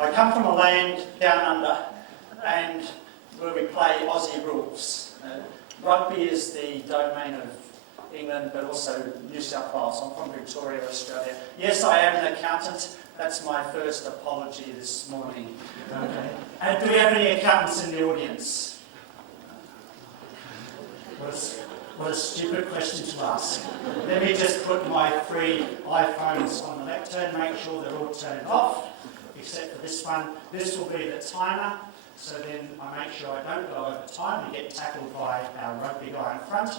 I come from a land down under, and where we play Aussie rules. Rugby is the domain of England, but also New South Wales. I'm from Victoria, Australia. Yes, I am an accountant. That's my first apology this morning. Okay. And do we have any accountants in the audience? What a stupid question to ask. Let me just put my free iPhones on the lectern, make sure they're all turned off, except for this one. This will be the timer, so then I make sure I don't go over time and get tackled by our rugby guy in front.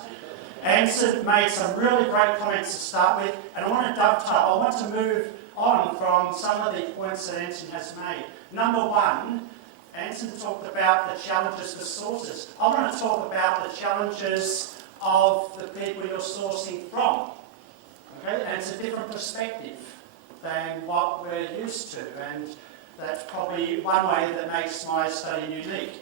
Anson made some really great comments to start with, and I want to dovetail. I want to move on from some of the points that Anson has made. Number one, Anson talked about the challenges for sources. I want to talk about the challenges of the people you're sourcing from. Okay? And it's a different perspective than what we're used to, and that's probably one way that makes my study unique.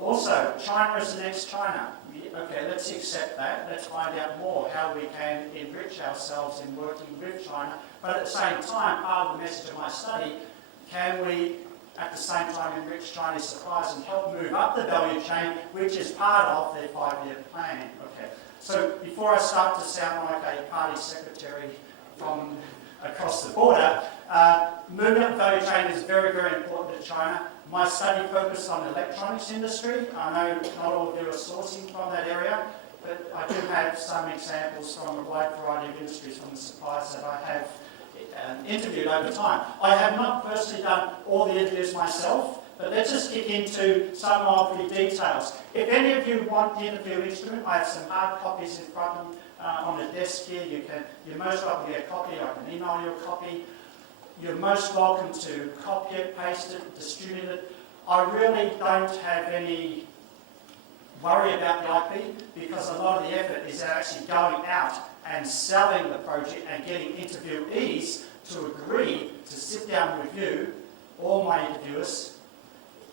Also, China is the next China. Okay, let's accept that. Let's find out more how we can enrich ourselves in working with China. But at the same time, part of the message of my study, can we at the same time enrich Chinese suppliers and help move up the value chain, which is part of their 5-year plan. Okay, so before I start to sound like a party secretary from across the border, moving up the value chain is very, very important to China. My study focused on the electronics industry. I know not all of you are sourcing from that area, but I do have some examples from a wide variety of industries from the suppliers that I have interviewed over time. I have not personally done all the interviews myself, but let's just kick into some of the details. If any of you want the interview instrument, I have some hard copies in front of on the desk here. You're most welcome to get a copy. I can email you a copy. You're most welcome to copy it, paste it, distribute it. I really don't have any worry about the IP because a lot of the effort is actually going out and selling the project and getting interviewees to agree to sit down with you, all my interviewers,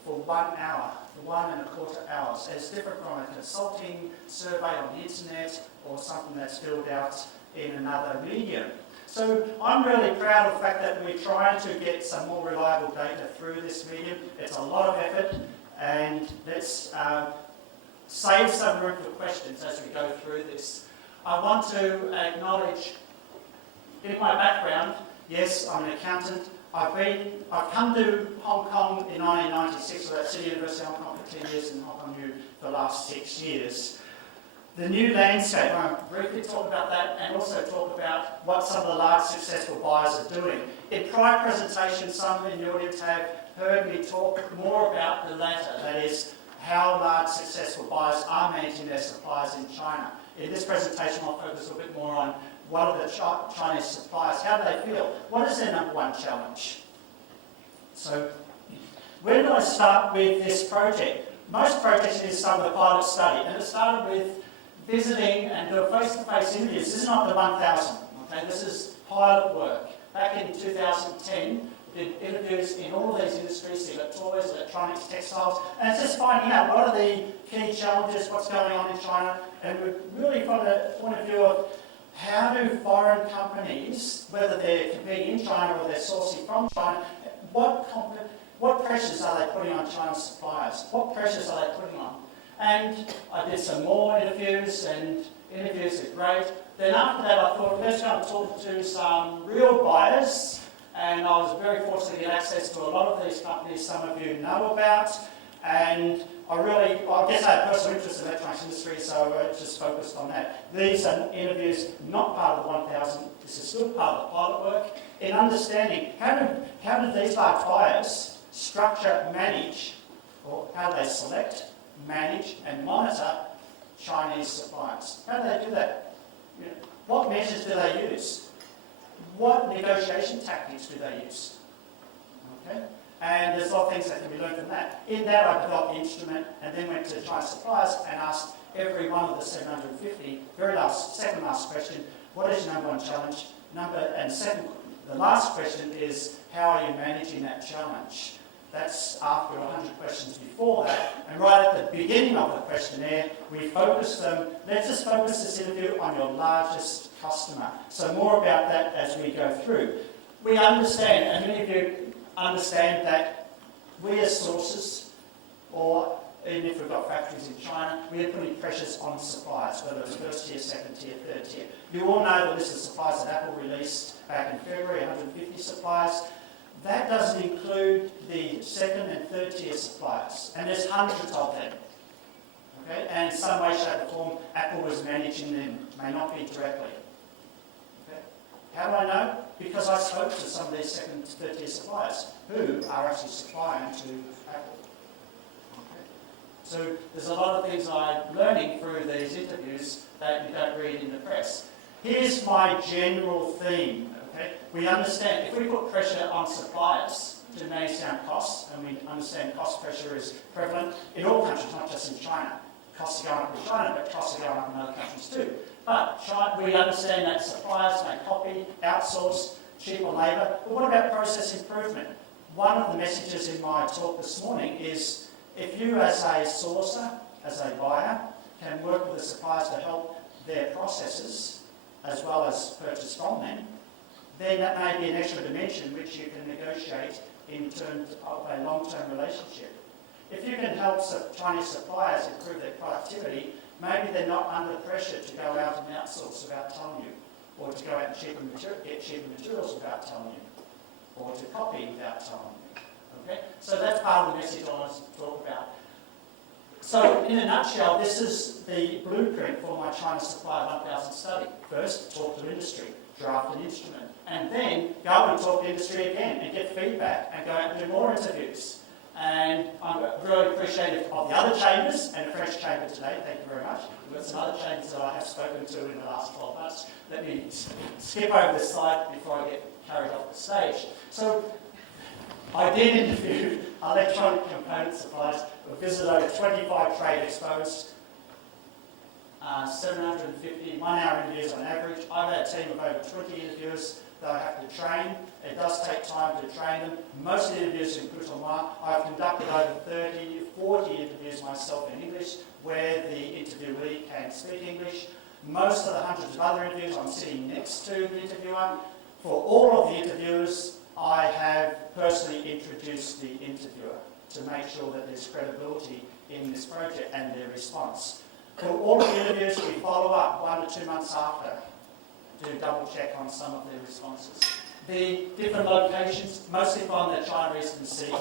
for 1 hour, for 1.25 hours. It's different from a consulting survey on the internet or something that's filled out in another medium. So I'm really proud of the fact that we're trying to get some more reliable data through this medium. It's a lot of effort, and let's save some room for questions as we go through this. I want to acknowledge, in my background, yes, I'm an accountant. I've come to Hong Kong in 1996, so that's City University of Hong Kong for 10 years and Hong Kong U for the last 6 years. The new landscape, I want to briefly talk about that and also talk about what some of the large successful buyers are doing. In prior presentations, some in the audience have heard me talk more about the latter, that is, how large successful buyers are managing their suppliers in China. In this presentation, I'll focus a bit more on what are the Chinese suppliers, how do they feel, what is their number one challenge? So, where do I start with this project? Most projects is some of the pilot study, and it started with visiting and do face-to-face interviews. This is not the 1,000, okay? This is pilot work. Back in 2010, we did interviews in all of these industries, so you've got toys, electronics, textiles, and it's just finding out what are the key challenges, what's going on in China, and we're really from the point of view of how do foreign companies, whether they're competing in China or they're sourcing from China, what pressures are they putting on China's suppliers? What pressures are they putting on? And I did some more interviews, and interviews are great. Then after that, I thought, let's go and talk to some real buyers, and I was very fortunate to get access to a lot of these companies some of you know about, and I guess I had personal interest in the electronics industry, so I just focused on that. These are interviews not part of the 1,000, this is still part of the pilot work, in understanding how do these large buyers structure, manage, or how they select, manage and monitor Chinese suppliers. How do they do that? What measures do they use? What negotiation tactics do they use? Okay? And there's a lot of things that can be learned from that. In that, I developed the instrument and then went to Chinese suppliers and asked every one of the 750, second last question, what is your number one challenge? The last question is, how are you managing that challenge? That's after 100 questions before that. And right at the beginning of the questionnaire, we focused them. Let's just focus this interview on your largest customer. So more about that as we go through. We understand, and many of you understand that we as sources, or even if we've got factories in China, we are putting pressures on suppliers, whether it's first tier, second tier, third tier. You all know the list of suppliers that Apple released back in February, 150 suppliers. That doesn't include the second and third tier suppliers, and there's hundreds of them. Okay? And in some way, shape or form, Apple was managing them, may not be directly. Okay? How do I know? Because I spoke to some of these second and third tier suppliers who are actually supplying to Apple. Okay? So there's a lot of things I'm learning through these interviews that you don't read in the press. Here's my general theme. Okay? We understand if we put pressure on suppliers to manage down costs, and we understand cost pressure is prevalent in all countries, not just in China. Costs are going up in China, but costs are going up in other countries too. But we understand that suppliers may copy, outsource, cheaper labour. But what about process improvement? One of the messages in my talk this morning is if you as a sourcer, as a buyer, can work with the suppliers to help their processes as well as purchase from them, then that may be an extra dimension which you can negotiate in terms of a long-term relationship. If you can help Chinese suppliers improve their productivity, maybe they're not under pressure to go out and outsource without telling you, or to go out and get cheaper materials without telling you, or to copy without telling you. Okay? So that's part of the message I want to talk about. So in a nutshell, this is the blueprint for my China Supply 1000 study. First, talk to industry, draft an instrument, and then go and talk to industry again and get feedback and go out and do more interviews. And I'm really appreciative of the other chambers and the French chamber today. Thank you very much. We've got some other chambers that I have spoken to in the last 12 months. Let me skip over this slide before I get carried off the stage. So I did interview electronic component suppliers. We visited over 25 trade expos, 750 one-hour interviews on average. I've had a team of over 20 interviewers that I have to train. It does take time to train them. Most of the interviews in Putonghua, I've conducted over 30, 40 interviews myself in English, where the interviewee can speak English. Most of the hundreds of other interviews, I'm sitting next to the interviewer. For all of the interviewers, I have personally introduced the interviewer to make sure that there's credibility in this project and their response. For all of the interviews, we follow up 1 to 2 months after to double check on some of their responses. The different locations, mostly from the China Eastern Sea.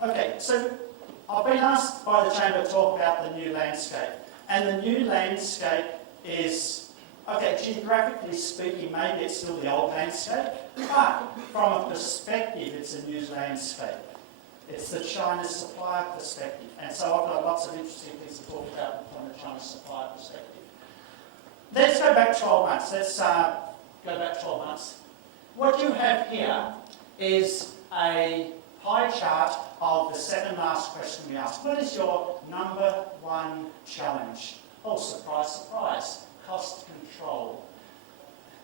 Okay, so I've been asked by the Chamber to talk about the new landscape. And the new landscape is, okay, geographically speaking, maybe it's still the old landscape, but from a perspective, it's a new landscape. It's the China supplier perspective. And so I've got lots of interesting things to talk about from the China supplier perspective. Let's go back 12 months. Let's go back 12 months. What you have here is a pie chart of the second last question we asked. What is your number one challenge? Oh, surprise, surprise. Cost control.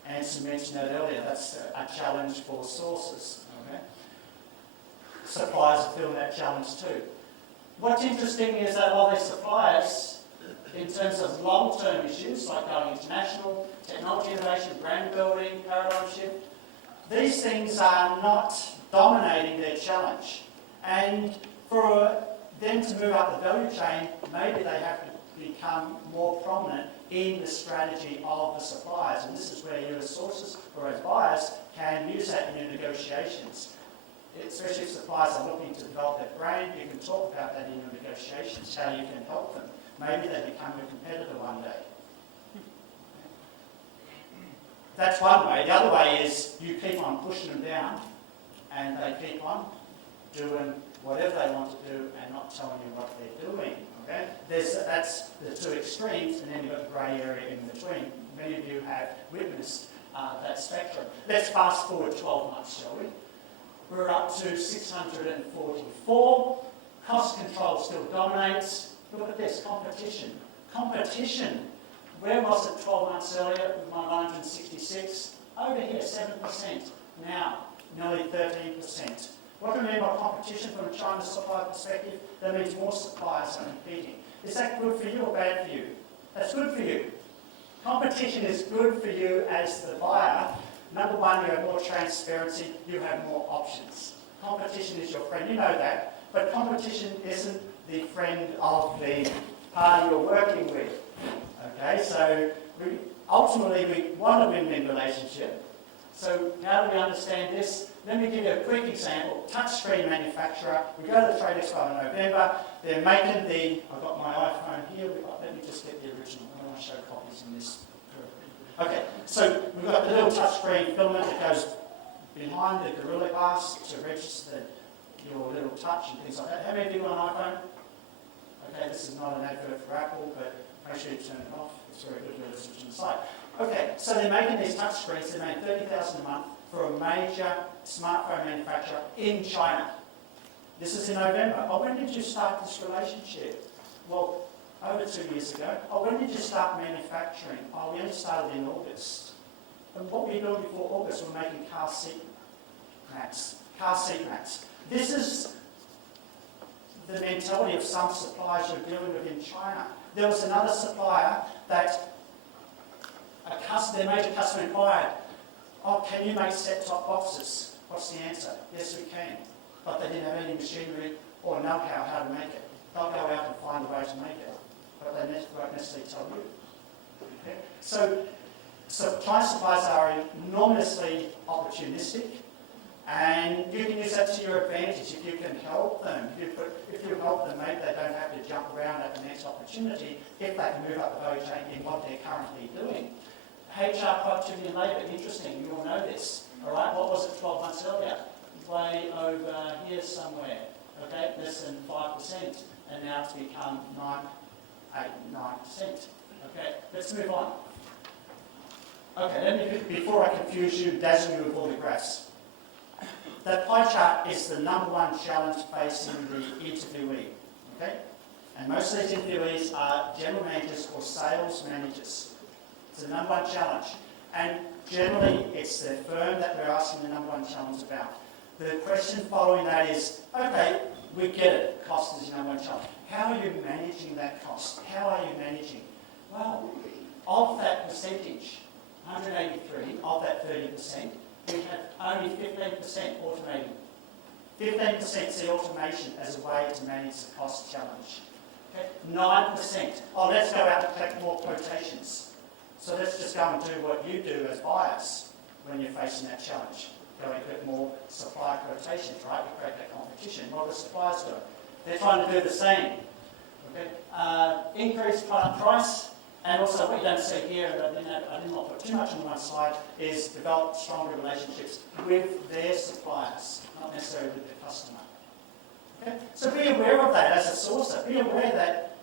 Anson mentioned that earlier. That's a challenge for sources. Okay? Suppliers are feeling that challenge too. What's interesting is that while they're suppliers, in terms of long-term issues like going international, technology innovation, brand building, paradigm shift, these things are not dominating their challenge. And for them to move up the value chain, maybe they have to become more prominent in the strategy of the suppliers. And this is where you as sources or as buyers can use that in your negotiations. Especially if suppliers are looking to develop their brand, you can talk about that in your negotiations, how you can help them. Maybe they become a competitor one day. That's one way. The other way is you keep on pushing them down and they keep on doing whatever they want to do and not telling you what they're doing. Okay? That's the two extremes, and then you've got the grey area in between. Many of you have witnessed that spectrum. Let's fast forward 12 months, shall we? We're up to 644. Cost control still dominates. Look at this, competition. Competition. Where was it 12 months earlier with my 966? Over here, 7%. Now, nearly 13%. What do we mean by competition from a China supply perspective? That means more suppliers are competing. Is that good for you or bad for you? That's good for you. Competition is good for you as the buyer Number one, you have more transparency, you have more options. Competition is your friend, you know that, but competition isn't the friend of the party you're working with. Okay, so ultimately we want a win-win relationship. So how do we understand this? Let me give you a quick example. Touchscreen manufacturer, we go to the Trade Expo in November, they're making I've got my iPhone here, let me just get the original, I don't want to show copies in this. Okay, so we've got the little touchscreen filament that goes behind the Gorilla Glass to register your little touch and things like that. How many of you got an iPhone? Okay, this is not an advert for Apple, but make sure you turn it off. It's very good to switch on the side. Okay, so they're making these touch screens. They make $30,000 a month for a major smartphone manufacturer in China. This is in November. Oh, when did you start this relationship? Well, over 2 years ago. Oh, when did you start manufacturing? Oh, we only started in August. And what were you doing before August? We're making car seat mats. Car seat mats. This is the mentality of some suppliers you're dealing with in China. There was another supplier that their major customer inquired, oh, can you make set-top boxes? What's the answer? Yes, we can. But they didn't have any machinery or know-how how to make it. They'll go out and find a way to make it, but they won't necessarily tell you. Okay? So China suppliers are enormously opportunistic, and you can use that to your advantage if you can help them. If you help them, maybe they don't have to jump around at the next opportunity if they can move up the value chain in what they're currently doing. HR productivity and labour, interesting, you all know this. All right, what was it 12 months earlier? Way over here somewhere, okay, less than 5%, and now it's become 9%. Okay, let's move on. Okay, before I confuse you, dazzle you with all the graphs. That pie chart is the number one challenge facing the interviewee, okay? And most of these interviewees are general managers or sales managers. It's the number one challenge. And generally, it's the firm that we're asking the number one challenge about. The question following that is, okay, we get it, cost is your number one challenge. How are you managing that cost? How are you managing? Well, of that percentage, 183 of that 30%, we have only 15% automating. 15% see automation as a way to manage the cost challenge. Okay? 9%, let's go out and collect more quotations. So let's just go and do what you do as buyers when you're facing that challenge. Go and get more supplier quotations, right? You create that competition. What do the suppliers do? They're trying to do the same. Okay? Increase product price, and also what you don't see here, and I did not put too much on one slide, is develop stronger relationships with their suppliers, not necessarily with the customer. Okay? So be aware of that as a sourcer. Be aware that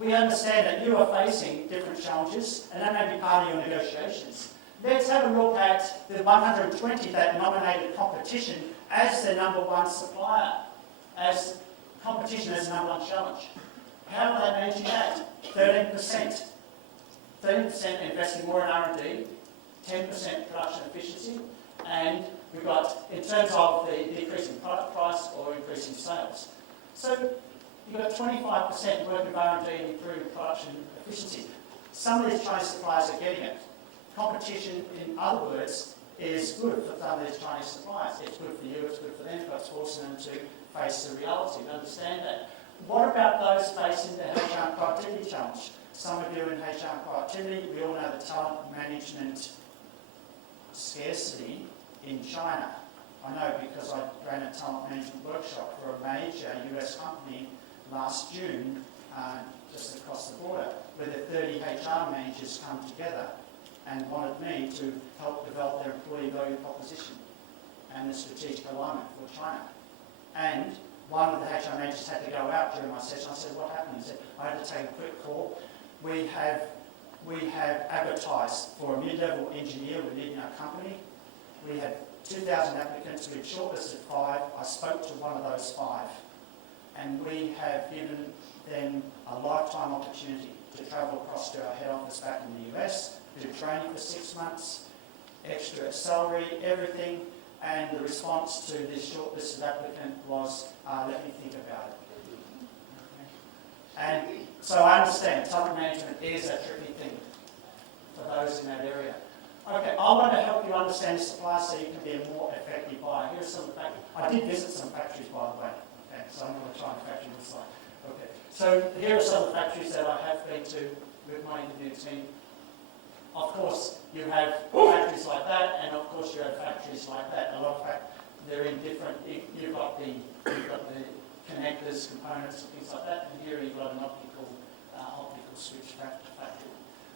we understand that you are facing different challenges, and that may be part of your negotiations. Let's have a look at the 120 that nominated competition as their number one supplier, as competition as the number one challenge. How are they managing that? 13%. 13% investing more in R&D, 10% production efficiency, and we've got, in terms of the decrease in product price or increasing sales. So you've got 25% work with R&D and improving production efficiency. Some of these Chinese suppliers are getting it. Competition, in other words, is good for some of these Chinese suppliers. It's good for you, it's good for them, but it's forcing them to face the reality and understand that. What about those facing the HR productivity challenge? Some of you in HR productivity, we all know the talent management scarcity in China. I know because I ran a talent management workshop for a major US company last June, just across the border, where the 30 HR managers come together and wanted me to help develop their employee value proposition and the strategic alignment for China. And one of the HR managers had to go out during my session. I said, what happened? He said, I had to take a quick call. We have advertised for a mid-level engineer we need in our company. We had 2,000 applicants. We'd shortlisted 5. I spoke to one of those 5. And we have given them a lifetime opportunity to travel across to our head office back in the US, do training for 6 months, extra salary, everything. And the response to this shortlisted applicant was, let me think about it. And so I understand talent management is a tricky thing for those in that area. Okay, I want to help you understand supply so you can be a more effective buyer. Here are some of the factories. I did visit some factories, by the way. Okay, so I'm going to try and factory this slide. Okay, so here are some of the factories that I have been to with my interview team. Of course, you have factories like that, and of course you have factories like that. A lot of they're in different. You've got the connectors, components, and things like that, and here you've got an optical switch factory.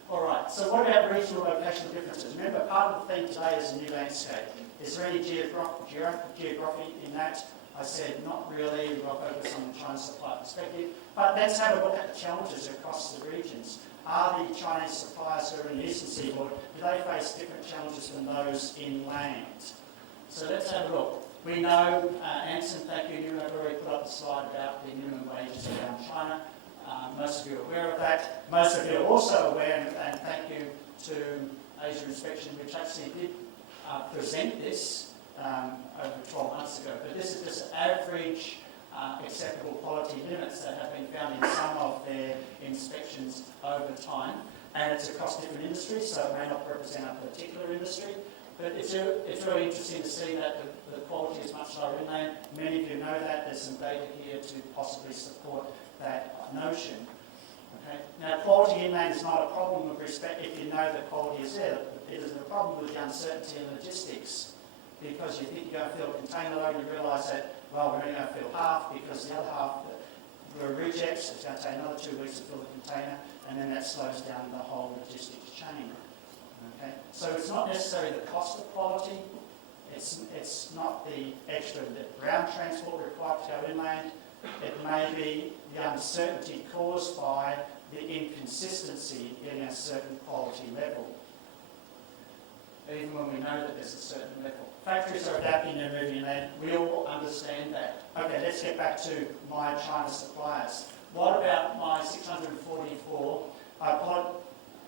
All right. So what about regional locational differences? Remember, part of the theme today is a new landscape. Is there any geography in that? I said not really. We've got to focus on the China supply perspective. But let's have a look at the challenges across the regions. Are the Chinese suppliers who are in the eastern seaboard, do they face different challenges than those inland? So let's have a look. We know, Anson, thank you, you have already put up the slide about the minimum wages around China. Most of you are aware of that. Most of you are also aware, and thank you to Asia Inspection, which actually did present this over 12 months ago. But this is just average acceptable quality limits that have been found in some of their inspections over time. And it's across different industries, so it may not represent a particular industry. But it's really interesting to see that the quality is much lower inland. Many of you know that. There's some data here to possibly support that notion. Okay? Now, quality inland is not a problem with respect if you know that quality is there. It is a problem with the uncertainty in logistics, because you think you're going to fill a container load and you realise that, well, we're only going to fill half because the other half were rejects. It's going to take another 2 weeks to fill the container, and then that slows down the whole logistics chain. Okay? So it's not necessarily the cost of quality. It's not the extra ground transport required to go inland. It may be the uncertainty caused by the inconsistency in a certain quality level, even when we know that there's a certain level. Factories are adapting and moving inland. We all understand that. Okay, let's get back to my China suppliers. What about my 644?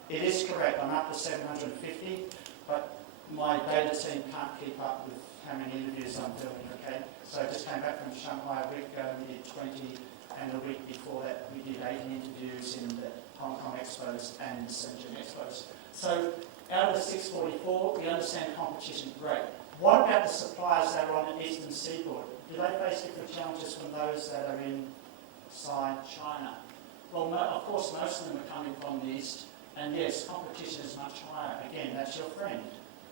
It is correct, I'm up to 750, but my data team can't keep up with how many interviews I'm doing, okay? So I just came back from Shanghai a week ago, we did 20, and the week before that we did 80 interviews in the Hong Kong Expos and the Shenzhen Expos. So out of the 644, we understand competition, great. What about the suppliers that are on the eastern seaboard? Do they face different challenges from those that are inside China? Well, of course, most of them are coming from the east, and yes, competition is much higher. Again, that's your friend.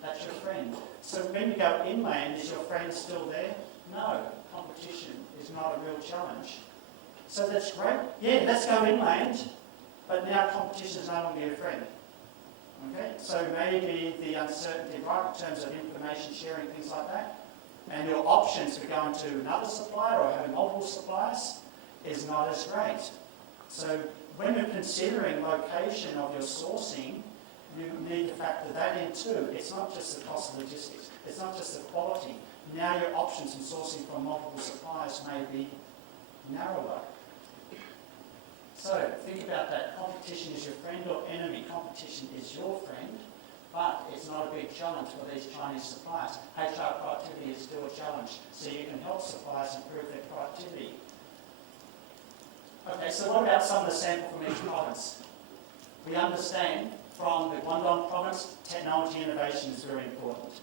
That's your friend. So when you go inland, is your friend still there? No, competition is not a real challenge. So that's great. Yeah, let's go inland, but now competition is no longer your friend. Okay, so maybe the uncertainty, right, in terms of information sharing, things like that, and your options for going to another supplier or having multiple suppliers is not as great. So when you're considering location of your sourcing, you need to factor that in too. It's not just the cost of logistics, it's not just the quality. Now your options in sourcing from multiple suppliers may be narrower. So think about that. Competition is your friend or enemy. Competition is your friend, but it's not a big challenge for these Chinese suppliers. HR productivity is still a challenge, so you can help suppliers improve their productivity. Okay, so what about some of the sample from each province? We understand from the Guangdong province, technology innovation is very important.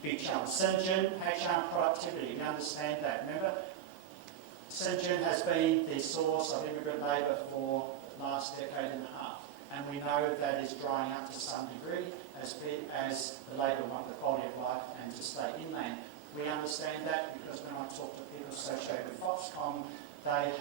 Big challenge. Shenzhen, HR productivity, we understand that. Remember, Shenzhen has been the source of immigrant labour for the last decade and a half, and we know that is drying up to some degree as the labour want the quality of life and to stay inland. We understand that because when I talk to people associated with Foxconn, they're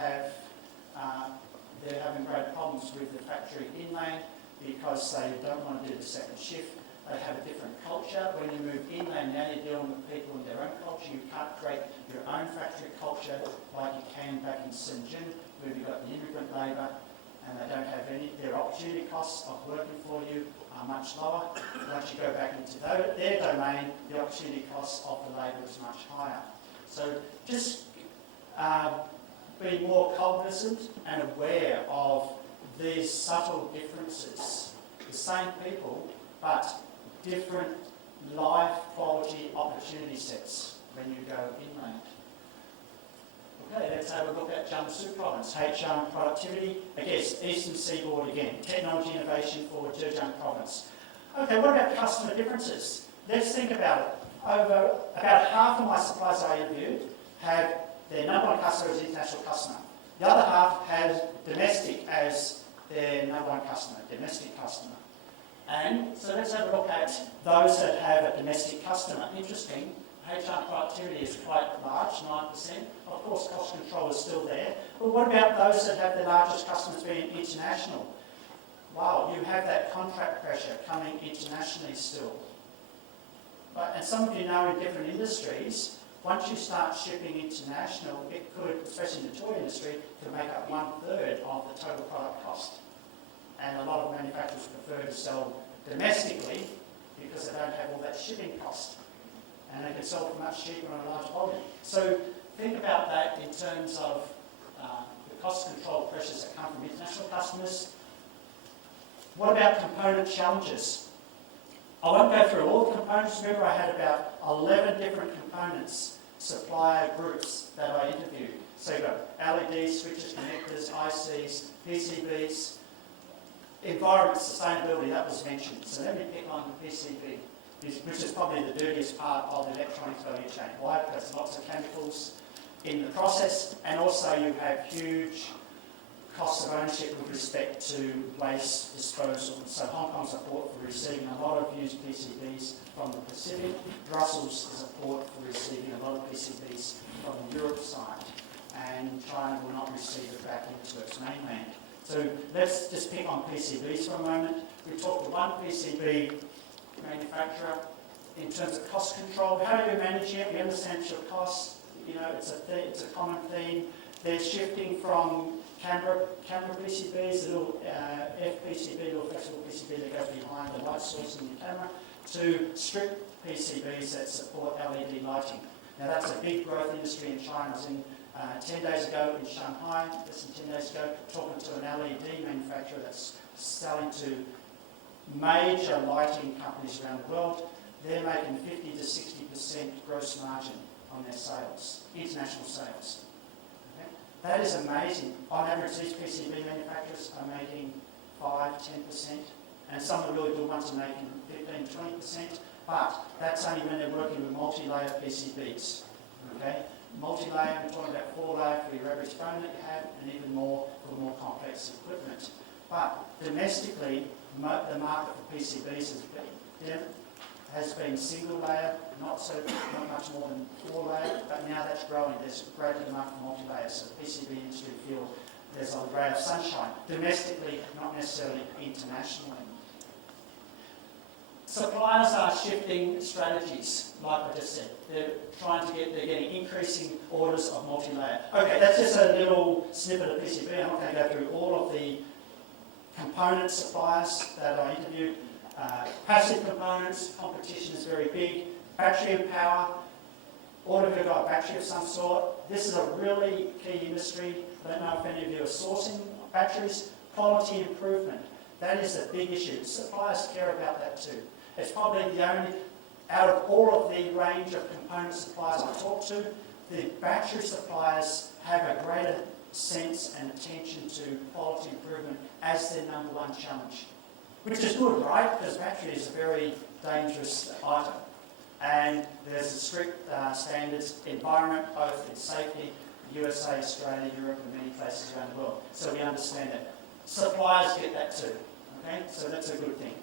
having great problems with the factory inland because they don't want to do the second shift. They have a different culture. When you move inland, now you're dealing with people in their own culture. You can't create your own factory culture like you can back in Shenzhen, where you've got the immigrant labour and they don't have any. Their opportunity costs of working for you are much lower. Once you go back into their domain, the opportunity costs of the labour is much higher. So just be more cognizant and aware of these subtle differences. The same people, but different life quality opportunity sets when you go inland. Okay, let's have a look at Jiangsu province, HR and productivity. I guess Eastern Seaboard again, technology innovation for Zhejiang province. Okay, what about customer differences? Let's think about it. About half of my suppliers I interviewed have their number one customer as international customer. The other half has domestic as their number one customer, domestic customer. And so let's have a look at those that have a domestic customer. Interesting, HR productivity is quite large, 9%. Of course, cost control is still there. But what about those that have their largest customers being international? Wow, you have that contract pressure coming internationally still. But, and some of you know in different industries, once you start shipping international, it could, especially in the toy industry, could make up 1/3 of the total product cost. And a lot of manufacturers prefer to sell domestically because they don't have all that shipping cost. And they can sell for much cheaper on a large volume. So think about that in terms of the cost control pressures that come from international customers. What about component challenges? I won't go through all the components. Remember, I had about 11 different components, supplier groups that I interviewed. So you've got LEDs, switches, connectors, ICs, PCBs, environment sustainability, that was mentioned. So let me pick on the PCB, which is probably the dirtiest part of the electronics value chain. Why? Because there's lots of chemicals in the process, and also you have huge costs of ownership with respect to waste disposal. So Hong Kong's a port for receiving a lot of used PCBs from the Pacific. Brussels is a port for receiving a lot of PCBs from the Europe side. And China will not receive it back into its mainland. So let's just pick on PCBs for a moment. We talked to one PCB manufacturer in terms of cost control. How do we manage it? We understand your costs. You know, it's a common theme. They're shifting from camera PCBs, little FPCB, little flexible PCB that goes behind the light source in your camera, to strip PCBs that support LED lighting. Now that's a big growth industry in China. I was in 10 days ago in Shanghai, less than 10 days ago, talking to an LED manufacturer that's selling to major lighting companies around the world. They're making 50 to 60% gross margin on their sales, international sales. That is amazing. On average, these PCB manufacturers are making 5-10%, and some of the really good ones are making 15-20%, but that's only when they're working with multi-layer PCBs. Okay? Multi-layer, we're talking about 4-layer for your average phone that you have, and even more for more complex equipment. But domestically, the market for PCBs has been single layer, not much more than 4-layer, but now that's growing. There's greater demand for multi-layer, so the PCB industry feel there's a ray of sunshine. Domestically, not necessarily internationally. Suppliers are shifting strategies, like I just said. They're getting increasing orders of multi-layer. Okay, that's just a little snippet of PCB. I'm not going to go through all of the component suppliers that I interviewed. Passive components, competition is very big. Battery and power, all of you have got a battery of some sort. This is a really key industry. I don't know if any of you are sourcing batteries. Quality improvement, that is a big issue. Suppliers care about that too. It's probably the only, out of all of the range of component suppliers I talk to, the battery suppliers have a greater sense and attention to quality improvement as their number one challenge. Which is good, right? Because battery is a very dangerous item. And there's a strict standards environment, both in safety, USA, Australia, Europe, and many places around the world. So we understand that. Suppliers get that too. Okay? So that's a good thing.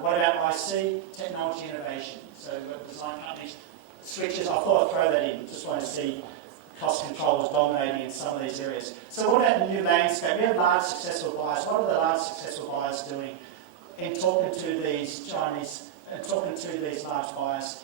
What about IC? Technology innovation. So we've got design companies, switches. I thought I'd throw that in. Just want to see cost control is dominating in some of these areas. So what about the new landscape? We have large successful buyers. What are the large successful buyers doing in talking to these Chinese, and talking to these large buyers?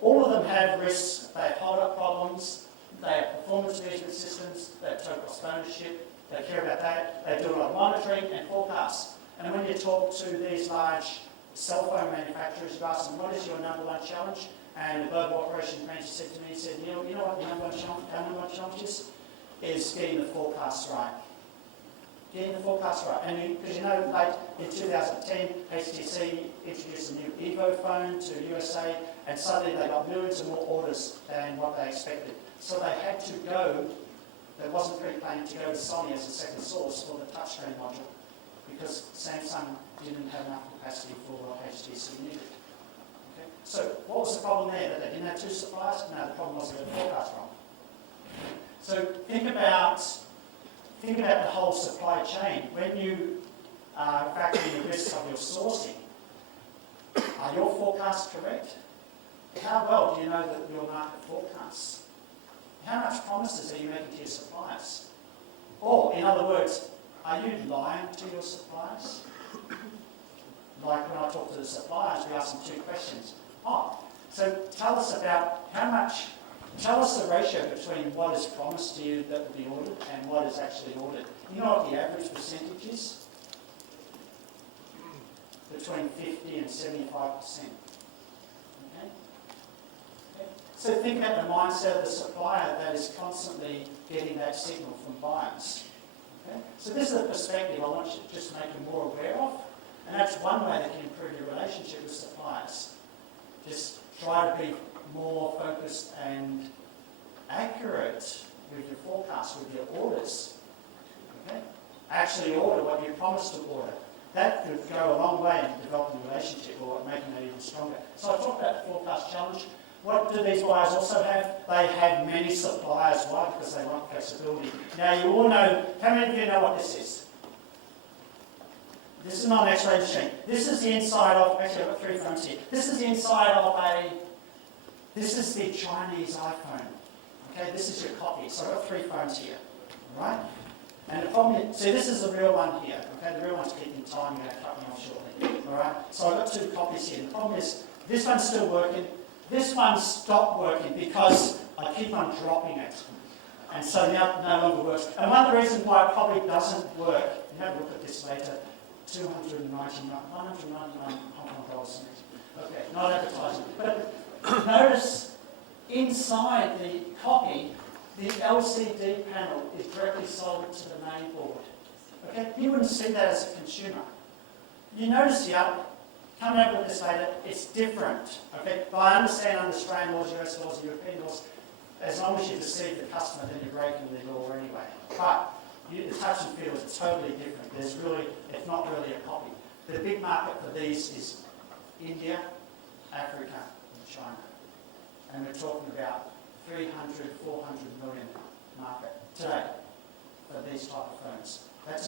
All of them have risks. They have hold-up problems. They have performance management systems. They have total cost of ownership. They care about that. They do a lot of monitoring and forecasts. And when you talk to these large cell phone manufacturers, you ask them, what is your number one challenge? And the global operation manager said to me, he said, Neil, you know what our number one challenge is getting the forecasts right. Getting the forecast right. And because you know, late in 2010, HTC introduced a new Evo phone to USA, and suddenly they got millions of more orders than what they expected. So they had to go, there wasn't pre-planning to go to Sony as a second source for the touchscreen module, because Samsung didn't have enough capacity for what HTC needed. Okay? So what was the problem there? That they didn't have two suppliers? No, the problem was they got the forecast wrong. So think about the whole supply chain. When you factor in the risks of your sourcing, are your forecasts correct? How well do you know that your market forecasts? How much promises are you making to your suppliers? Or, in other words, are you lying to your suppliers? Like when I talk to the suppliers, we ask them two questions. So tell us the ratio between what is promised to you that will be ordered and what is actually ordered. You know what the average percentage is? Between 50 and 75%. Okay? So think about the mindset of the supplier that is constantly getting that signal from buyers. Okay? So this is a perspective I want you to just make you more aware of, and that's one way that can improve your relationship with suppliers. Just try to be more focused and accurate with your forecast, with your orders. Okay? Actually order what you promised to order. That could go a long way in developing a relationship or making it even stronger. So I talked about the forecast challenge. What do these buyers also have? They have many suppliers. Why? Because they want flexibility. Now you all know, how many of you know what this is? This is not an X-ray machine. This is the inside of, actually I've got 3 phones here. This is the inside of this is the Chinese iPhone. Okay, this is your copy. So I've got 3 phones here, all right? And the problem is, see, this is the real one here. Okay, the real one's keeping time. You're going to cut me off shortly. All right. So I've got 2 copies here. The problem is, this one's still working. This one stopped working because I keep on dropping it, and so now it no longer works. And one of the reasons why it probably doesn't work, you have a look at this later. 199 Hong Kong dollars. Okay, not advertising. But notice inside the copy, the LCD panel is directly soldered to the main board. Okay, you wouldn't see that as a consumer. You notice here, coming over with this later, it's different. Okay, but I understand under Australian laws, US laws, European laws, as long as you deceive the customer, then you're breaking the law anyway. But the touch and feel is totally different. It's not really a copy. The big market for these is India, Africa, and China. And we're talking about 300, 400 million market today for these type of phones. That's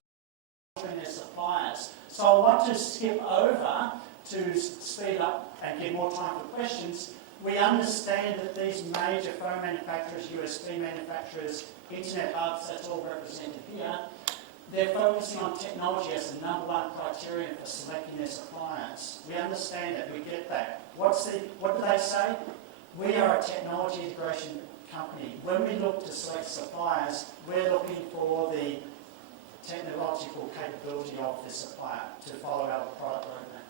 between their suppliers. So I want to skip over to speed up and give more time for questions. We understand that these major phone manufacturers, USB manufacturers, internet hubs, that's all represented here, they're focusing on technology as the #1 criterion for selecting their suppliers. We understand that, we get that. What do they say? We are a technology integration company. When we look to select suppliers, we're looking for the technological capability of the supplier to follow our product roadmap.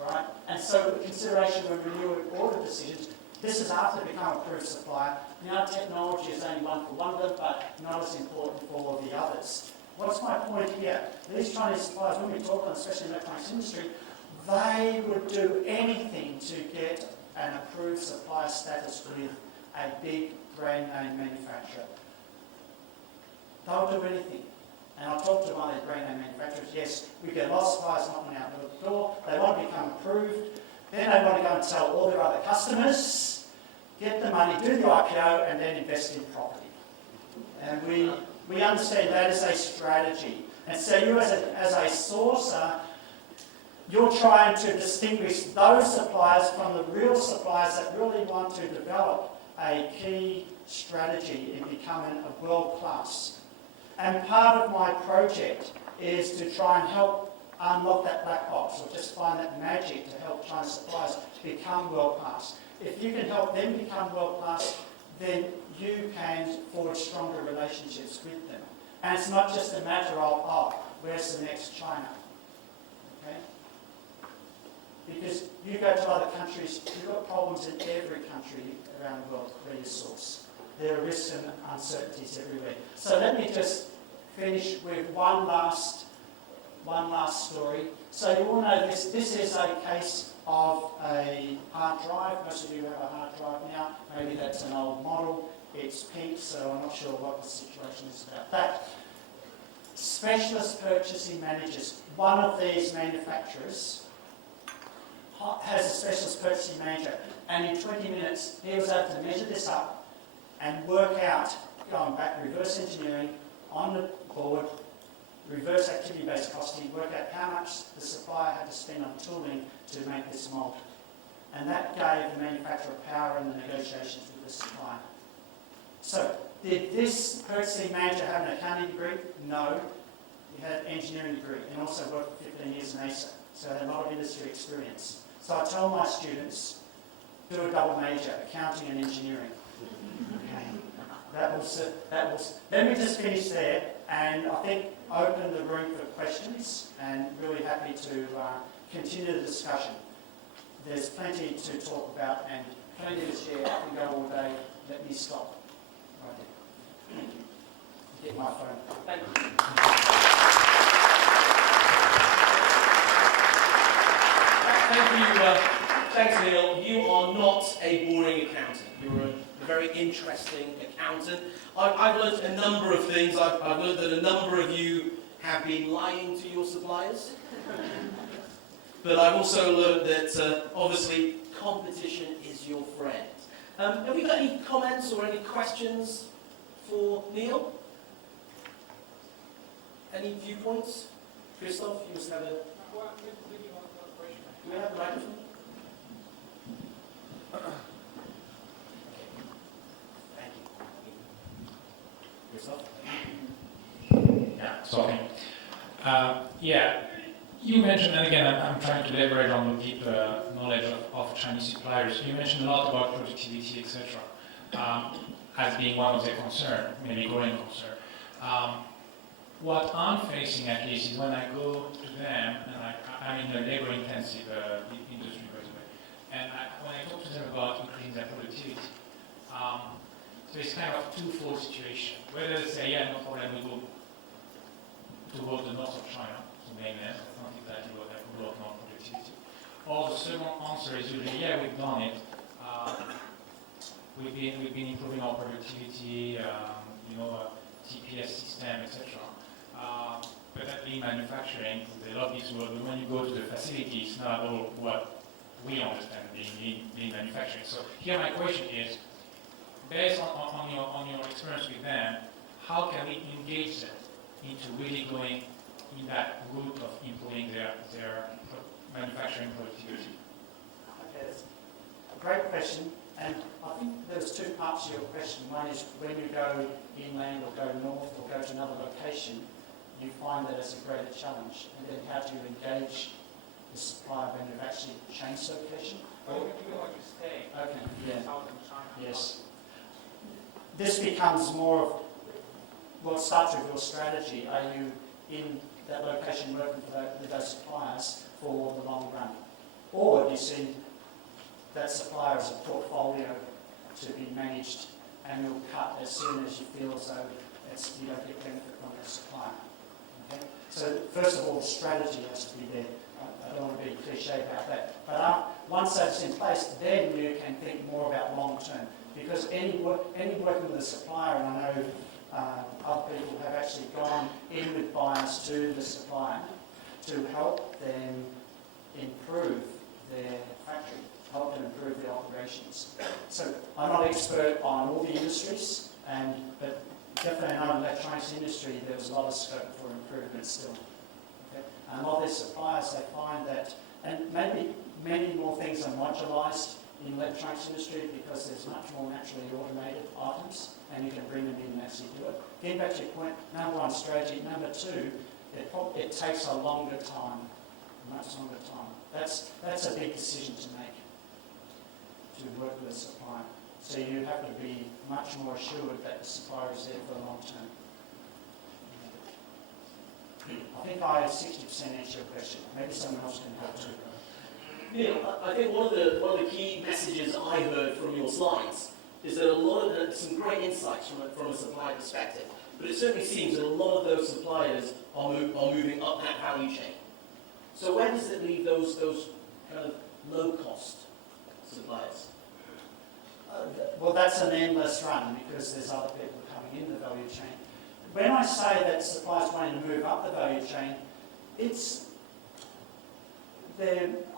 All right? And so the consideration when reviewing order decisions, this is after become a approved supplier. Now technology is only one for one of them, but not as important for the others. What's my point here? These Chinese suppliers, when we talk on, especially in the electronics industry, they would do anything to get an approved supplier status with a big brand name manufacturer. They'll do anything. And I'll talk to one of the brand name manufacturers. Yes, we get a lot of suppliers knocking out the door. They want to become approved. Then they want to go and tell all their other customers, get the money, do the IPO, and then invest in property. And we understand that as a strategy. And so you as a sourcer, you're trying to distinguish those suppliers from the real suppliers that really want to develop a key strategy in becoming a world-class. And part of my project is to try and help unlock that black box, or just find that magic to help China suppliers become world-class. If you can help them become world-class, then you can forge stronger relationships with them. And it's not just a matter of, where's the next China? Okay? Because you go to other countries, you've got problems in every country around the world where you source. There are risks and uncertainties everywhere. So let me just finish with one last story. So you all know this is a case of a hard drive. Most of you have a hard drive now. Maybe that's an old model. It's pink, so I'm not sure what the situation is about that. Specialist purchasing managers. One of these manufacturers has a specialist purchasing manager, and in 20 minutes he was able to measure this up and work out, going back, reverse engineering on the board, reverse activity-based costing, work out how much the supplier had to spend on tooling to make this mould. And that gave the manufacturer power in the negotiations with the supplier. So, did this purchasing manager have an accounting degree? No. He had an engineering degree and also worked for 15 years in ASA. So he had a lot of industry experience. So I tell my students, do a double major, accounting and engineering. Okay. That was. Let me just finish there, and I think open the room for questions, and really happy to continue the discussion. There's plenty to talk about and plenty to share. I can go all day. Let me stop right there. Get my phone. Thank you. Thank you. Thanks, Neil. You are not a boring accountant. You're a very interesting accountant. I've learned a number of things. I've learned that a number of you have been lying to your suppliers. But I've also learned that, obviously, competition is your friend. Have we got any comments or any questions for Neil? Any viewpoints? Christoph, you must have a... Do we have a microphone? Thank you. Christoph? Yeah, sorry. You mentioned, and again, I'm trying to leverage on the deep knowledge of Chinese suppliers. You mentioned a lot about productivity, etc., as being one of the concerns, maybe growing concern. What I'm facing, at least, is when I go to them, and I'm in a labor-intensive industry, by the way, and when I talk to them about increasing their productivity, so it's kind of a twofold situation. Whether they say, yeah, no problem, we go towards the north of China, so mainland, that's not exactly what I would love more productivity. Or the second answer is usually, yeah, we've done it. We've been improving our productivity, TPS system, etc. But that being manufacturing, they love this word, but when you go to the facility, it's not all what we understand being manufacturing. So here my question is, based on your experience with them, how can we engage them into really going in that route of improving their manufacturing productivity? Okay, that's a great question, and I think there's two parts to your question. One is when you go inland or go north or go to another location, you find that it's a greater challenge. And then how do you engage the supplier when you've actually changed location? Well, you know, you stay Okay, yeah. southern China. Yes. This becomes more of, well, it starts with your strategy. Are you in that location working with those suppliers for the long run? Or do you see that supplier as a portfolio to be managed and you'll cut as soon as you feel as though you don't get benefit from that supplier? Okay? So first of all, the strategy has to be there. I don't want to be cliche about that. But once that's in place, then you can think more about long term. Because any working with a supplier, and I know other people have actually gone in with buyers to the supplier to help them improve their factory, help them improve their operations. So I'm not an expert on all the industries, but definitely in the electronics industry there was a lot of scope for improvement still. Okay? And a lot of their suppliers, they find that, and maybe many more things are modularised in the electronics industry because there's much more naturally automated items and you can bring them in and actually do it. Getting back to your point, number one, strategy. Number two, it takes a longer time, much longer time. That's a big decision to make, to work with a supplier. So you have to be much more assured that the supplier is there for the long term. I think I 60% answered your question. Maybe someone else can help too. Neil, I think one of the key messages I heard from your slides is that a lot of some great insights from a supply perspective, but it certainly seems that a lot of those suppliers are moving up that value chain. So where does it leave those kind of low-cost suppliers? Well, that's an endless run because there's other people coming in the value chain. when I say that suppliers wanting to move up the value chain,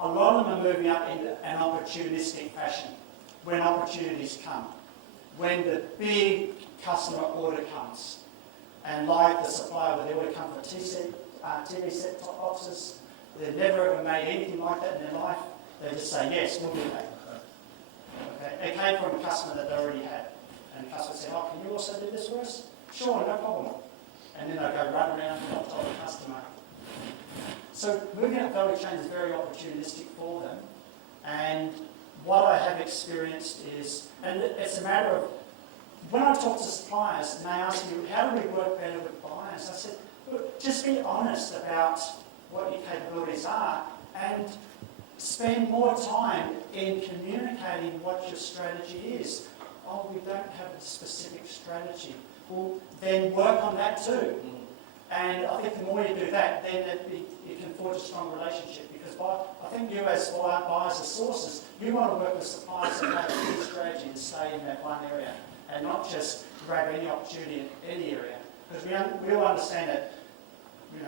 a lot of them are moving up in an opportunistic fashion when opportunities come. When the big customer order comes, and like the supplier where they order come for TV set-top boxes, they've never ever made anything like that in their life, they just say, yes, we'll do that. Okay? It came from a customer that they already had. And the customer said, oh, can you also do this for us? Sure, no problem. And then they go run around and not tell the customer. So moving up value chain is very opportunistic for them. And what I have experienced is, and it's a matter of, when I talk to suppliers and they ask me, how do we work better with buyers? I said, look, just be honest about what your capabilities are and spend more time in communicating what your strategy is. Oh, we don't have a specific strategy. Well, then work on that too. And I think the more you do that, then you can forge a strong relationship. Because I think you as buyers and sources, you want to work with suppliers that have a good strategy and stay in that one area and not just grab any opportunity in any area. Because we all understand that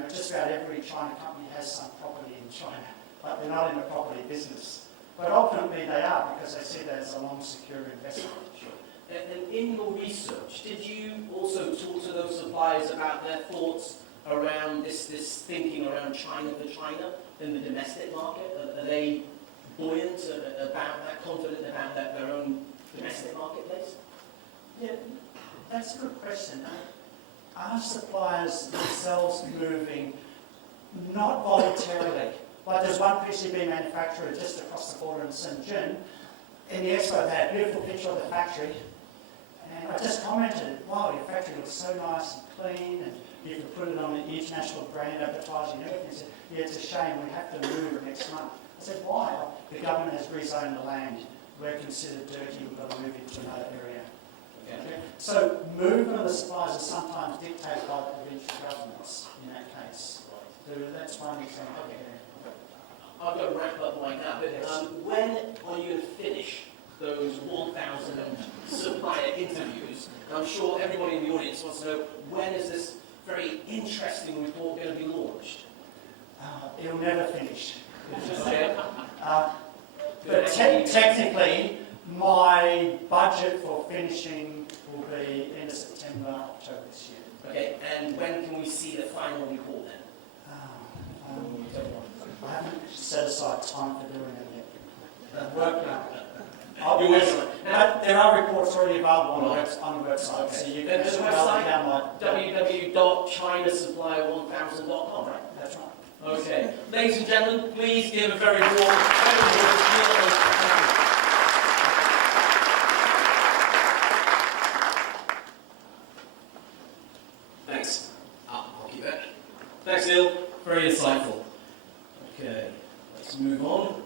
just about every China company has some property in China, but they're not in the property business. But ultimately they are because they see that as a long, secure investment. Sure. And in your research, did you also talk to those suppliers about their thoughts around this thinking around China for China in the domestic market? Are they buoyant about that, confident about their own domestic marketplace? Yeah, that's a good question. Are suppliers themselves moving, not voluntarily? Like there's one PCB manufacturer just across the border in Shenzhen. In the expo, they had a beautiful picture of the factory. And I just commented, wow, your factory looks so nice and clean, and you can put it on an international brand advertising and everything. He said, yeah, it's a shame, we have to move next month. I said, why? The government has rezoned the land. We're considered dirty, we've got to move into another area. Okay? So movement of the suppliers is sometimes dictated by the provincial governments in that case. So that's one example. I've got to wrap up like that, but when are you going to finish those 1,000 supplier interviews? I'm sure everybody in the audience wants to know, when is this very interesting report going to be launched? It'll never finish. Okay. But technically, my budget for finishing will be end of September, October this year. Okay, and when can we see the final report then? I haven't set aside time for doing it yet. I'm working on it. There are reports already available on the website, Okay. so you Then can the download www.chinasupplier1000.com, right? That's right. Okay. Ladies and gentlemen, please give a very warm thank you. Thanks. I'll keep that. Thanks, Neil. Very insightful. Okay, let's move on.